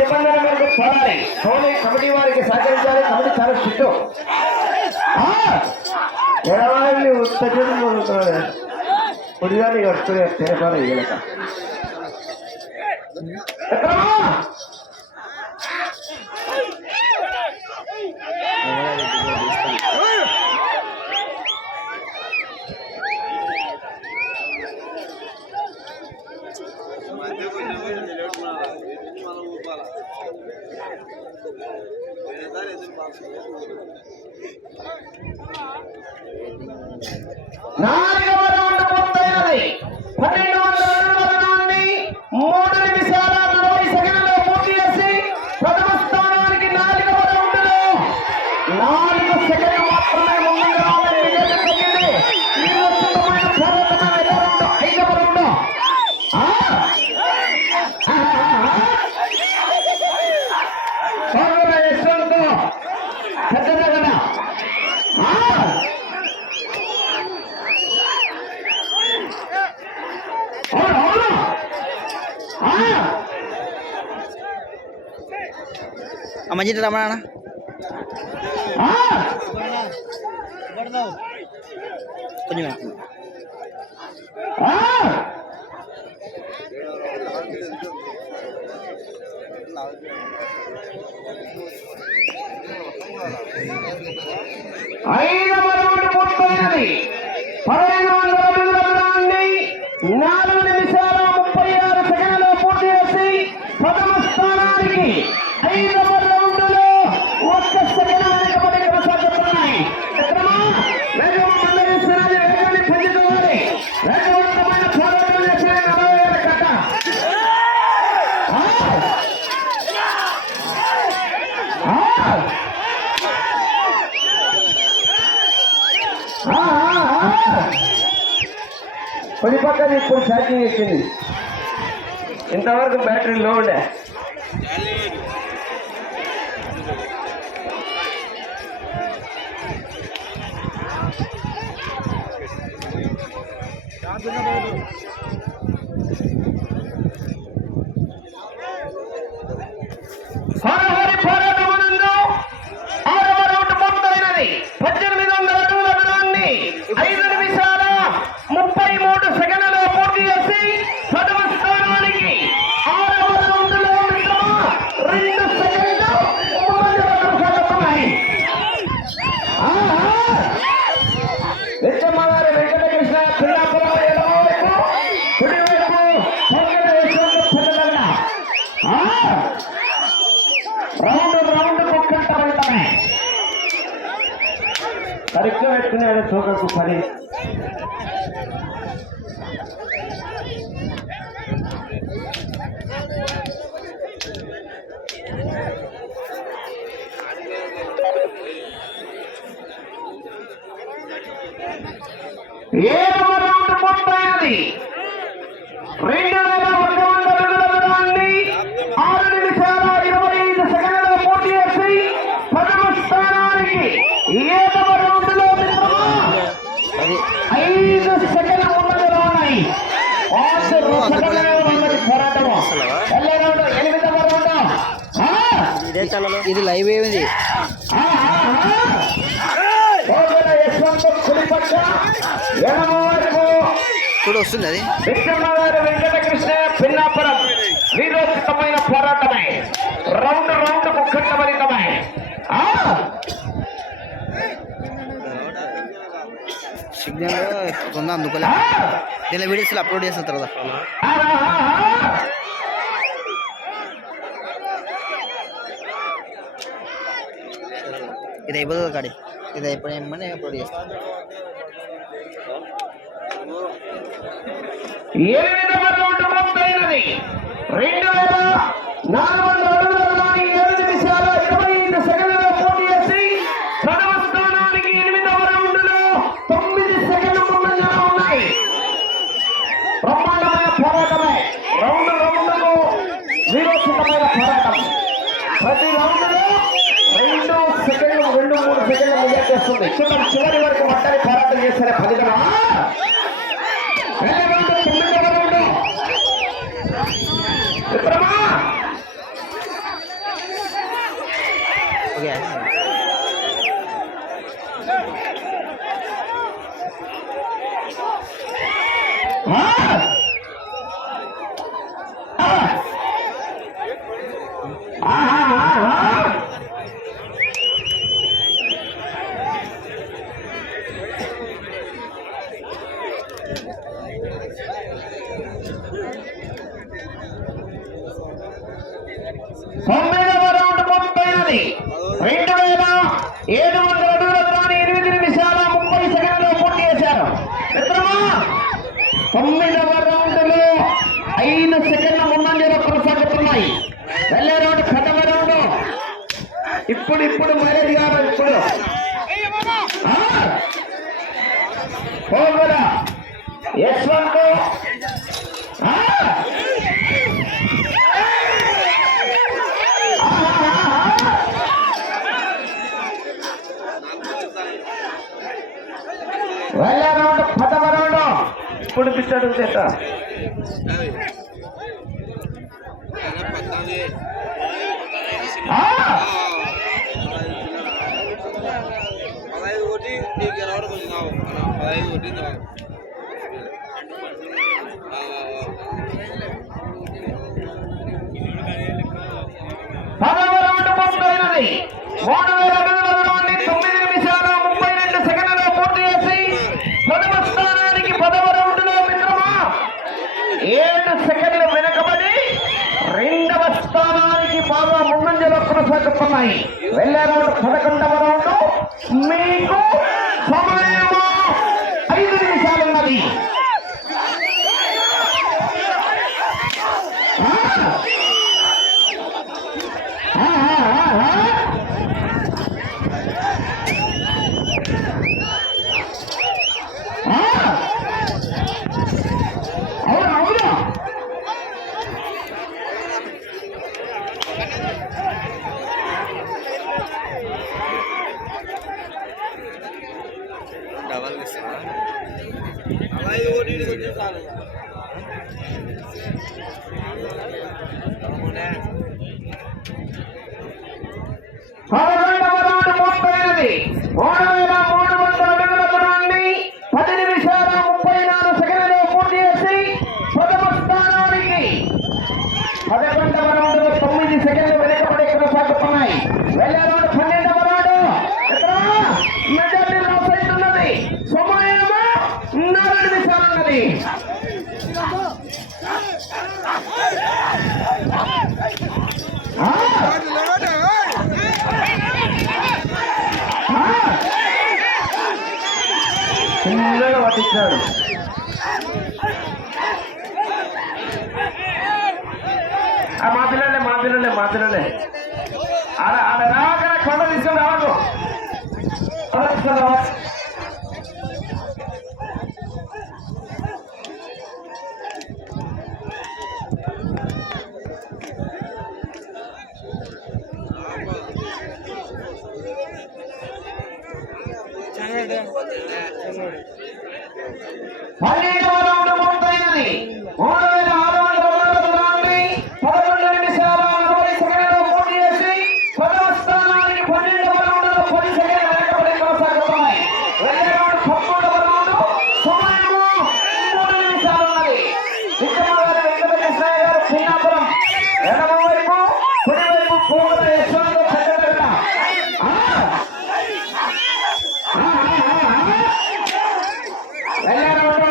నిబంధన మేరకు పోరాడి టోనీ కమిటీ వారికి సహకరించాలి. కమిటీ చాలా స్ట్రిక్ట్. ఎడవాళ్ళని ఉత్తరాన్ని పొడిగాని కట్టుకునే తెరపాల ఏలక నాలుగవ రౌండ్ పూర్తయినది. 1200 అడుగుల 3 నిమిషాల 40 సెకండ్లలో పూర్తి చేసి ప్రథమ స్థానానికి నాలుగవ రౌండ్లో 4 సెకండ్లు మాత్రమే ముందుగా రావాలని విజయం కలిగింది. వీరోచితమైన పోరాటం. ఐదవ రౌండ్ మంచి రమణ కొంచెం 5వ రౌండ్ పూర్తయినది. 1500 అడుగుల దూరాన్ని 4 నిమిషాల 36 సెకండ్లలో పూర్తి చేసి ప్రథమ స్థానానికి 5వ రౌండ్లో 1 సెకండ్ వెనకబడి కొనసాగుతున్నాయి. వేగం మందగిస్తున్నది. వేగాన్ని పెంచుకోవాలి. వేగవంతమైన పోరాటం చేసిన 47 కట్ట. కొద్ది పక్కన ఇప్పుడు ఛార్జింగ్ ఎక్కింది. ఇంతవరకు బ్యాటరీ లో ఉండే. హోరాహోరీ పోరాటమునందు 6వ రౌండ్ పూర్తయినది. 1800 అడుగుల దూరాన్ని 5 నిమిషాల 33 సెకండ్లలో పూర్తి చేసి ప్రథమ స్థానానికి 6వ రౌండ్లో 2 సెకండ్లు ముందంజలో కొనసాగుతున్నాయి. వెచ్చమ్మగారు వెంకటకృష్ణ పిల్లాపురం ఎడమవైపు, కుడివైపు రౌండ్ కుక్కంట వెళ్తామే. సరిగ్గా పెట్టుకున్నాడు చోకకు పని. ఏడవ రౌండ్ పూర్తయినది. 2100 అడుగుల దూరాన్ని 6 నిమిషాల 25 సెకండ్లలో పూర్తి చేసి ప్రథమ స్థానానికి 7వ రౌండ్లో 5 సెకండ్ల ముందులో ఉన్నాయి. 6 సెకండ్ల పోరాటము. 8వ రౌండ్ ఇది లైవ్ ఏమిది. చూడు వస్తుంది అది. విష్ణునగర్ వెంకటకృష్ణ పిల్లాపురం వీరోచితమైన పోరాటమే. రౌండ్ కుక్కట్టబడితమే. సిగ్నల్ కొంత అందుకోలే. దీనిలో వీడియోస్ అప్లోడ్ చేసిన తర్వాత ఇది అయిపోతుంది కాడి. ఇది అయిపోయిన అప్లోడ్ చేస్తాను. 8వ రౌండ్ పూర్తయినది. 2400 అడుగుల దూరాన్ని 7 నిమిషాల 25 సెకండ్లలో పూర్తి చేసి ప్రథమ స్థానానికి 8వ రౌండ్లో 9 సెకండ్లు ముందంజలో ఉన్నాయి. బ్రహ్మాండమైన పోరాటమే. రౌండ్కు వీరోచితమైన పోరాటం. ప్రతి రౌండ్లో 2 సెకండ్లు 2-3 సెకండ్లు ముందెట్టేస్తుంది. చివరి వరకు ఒంటరి పోరాటం చేస్తే ఫలితం. ఓకే తొమ్మిదవ రౌండ్ పూర్తయినది. 2700 అడుగుల దూరాన్ని 8 నిమిషాల 30 సెకండ్లలో పూర్తి చేశారు. మిత్రమా, 9వ రౌండ్ లో 5 సెకండ్ల ముందంజలో కొనసాగుతున్నాయి. వెళ్ళే రౌండ్ 10వ రౌండ్. ఇప్పుడు మైలేజ్ గారు ఇప్పుడు పోగురా యశ్వంత్ వెళ్ళే రౌండ్ 10వ రౌండ్. ఇప్పుడు పిచ్చాడు చేత పదవ రౌండ్ పూర్తయినది. 3000 అడుగుల దూరాన్ని 9 నిమిషాల 32 సెకండ్లలో పూర్తి చేసి ప్రథమ స్థానానికి 10వ రౌండ్ లో మిత్రమా 7 సెకండ్లు వెనుకబడి 2వ స్థానానికి బాగా ముందంజలో కొనసాగుతున్నాయి. వెళ్ళే రౌండ్ 11వ రౌండ్. మీకు సమయము 5 నిమిషాలున్నది. అవును డబల్ ఇస్తారా పదకొండవ రౌండ్ పూర్తయినది. 3300 అడుగుల దూరాన్ని 10 నిమిషాల 34 సెకండ్లలో పూర్తి చేసి ప్రథమ స్థానానికి 11వ రౌండ్ లో 9 సెకండ్లు వెనుకబడి కొనసాగుతున్నాయి. వెళ్ళే రౌండ్ 12వ రౌండ్. మెజార్టీ లాస్ అవుతున్నది. సమయము 4 నిమిషాలున్నది. చిన్నగా పట్టించాడు. మా పిల్లలే ఆడ రాక కొండ తీసుకొని రావద్దు. తీసుకొని రావాలి. పన్నెండవ రౌండ్ పూర్తయినది. 3600 అడుగుల దూరాన్ని 11 నిమిషాల 40 సెకండ్లలో పూర్తి చేసి ప్రథమ స్థానానికి 12వ రౌండ్ లో 10 సెకండ్లు వెనకబడి కొనసాగుతున్నాయి. వెళ్ళే రౌండ్ 13వ రౌండ్. సమయము 3 నిమిషాలున్నది. విక్రమగారు వెంకటకృష్ణయ్య గారు పిన్నాపురం. ఎడమ వైపు కుడి వైపు పోగుల యశ్వంత్ పెద్దపేట. వెళ్ళే రౌండ్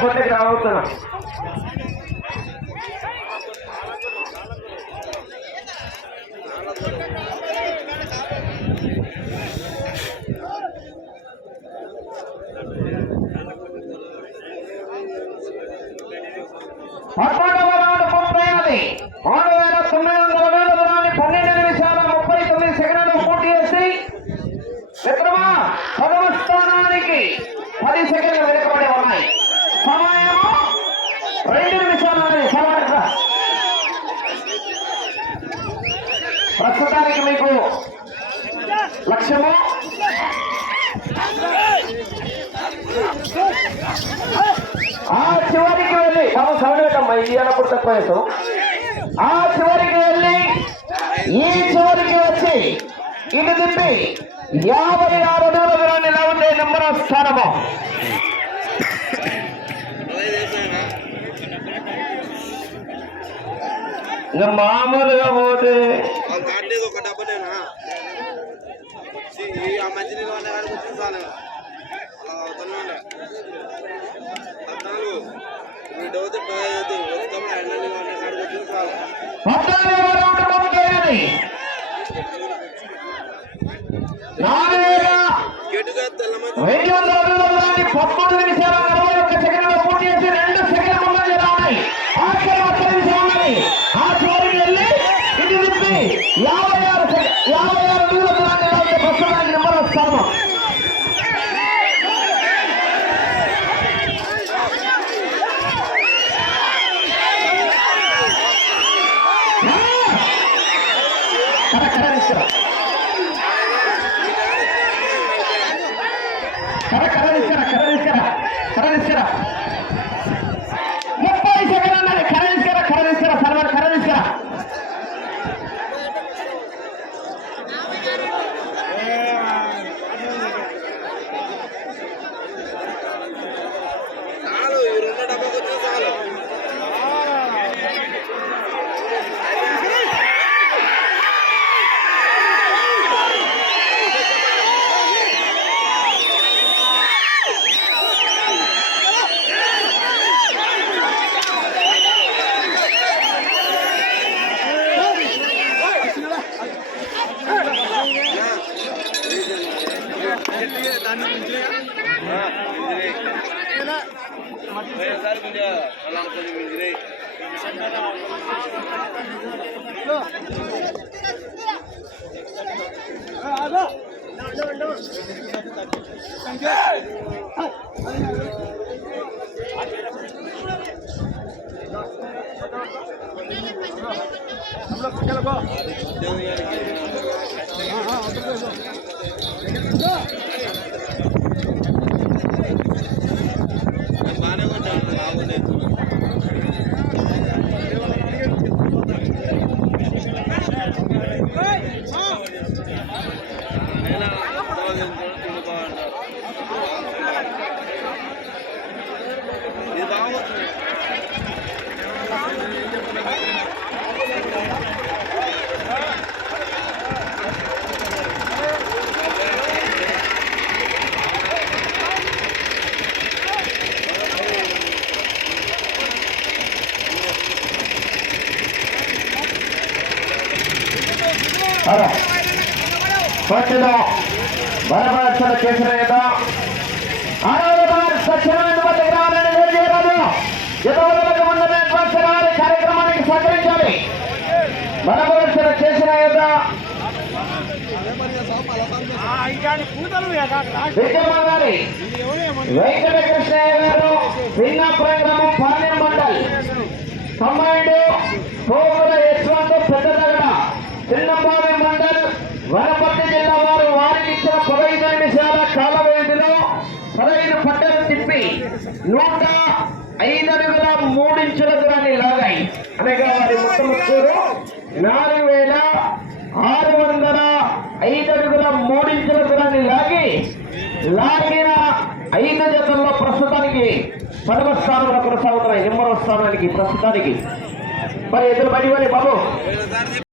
కొద్దిగా రావుతున్నా. పదకొండవ రౌండ్ పూర్తయినది. 3900 అడుగుల దూరాన్ని 12 నిమిషాల 39 సెకండ్లలో పూర్తి చేసి మిత్రమా ప్రథమ స్థానానికి 10 సెకండ్లు వెనుకబడి ఉన్నాయి. సమయం 2 నిమిషాలు. ప్రస్తుతానికి మీకు లక్ష్యము ఆ చివరికి వెళ్ళి సౌండ్ పెట్టమ్మా ఇది అన్నప్పుడు తక్కువ వేసాం. ఆ చివరికి వెళ్ళి ఈ చివరికి వచ్చి ఇది తిప్పి 56 అడుగుల దూరాన్ని ఇలా ఉండే నెంబర్ స్థానము. ఇక మామూలుగా పోతే పట్టిలో బలపరచన చేసిన కార్యక్రమానికి సహకరించాలి. బలపరచన చేసిన విజయమాగారి వెంకటకృష్ణయ్య గారు భిన్నాపురం గ్రామం పాలెం మండల్ కంబైండ్ కోగుల యశ్వంత్ పెద్దదగడ చిన్నపాలెం మండల్ వనపర్తి జిల్లా వారు వారికి ఇచ్చిన 15 నిమిషాల కాల వ్యవధిలో 15 పట్టలు తిప్పి 105 అడుగుల 3 ఇంచుల దూరాన్ని లాగాయి. అనగా వారి మొత్తం స్కోరు 4605 అడుగుల 3 ఇంచుల దూరాన్ని లాగిన 5 జతల్లో ప్రస్తుతానికి 10వ స్థానంలో కొనసాగుతున్నాయి. 8వ స్థానానికి ప్రస్తుతానికి మరి ఎదురు పడి బాబు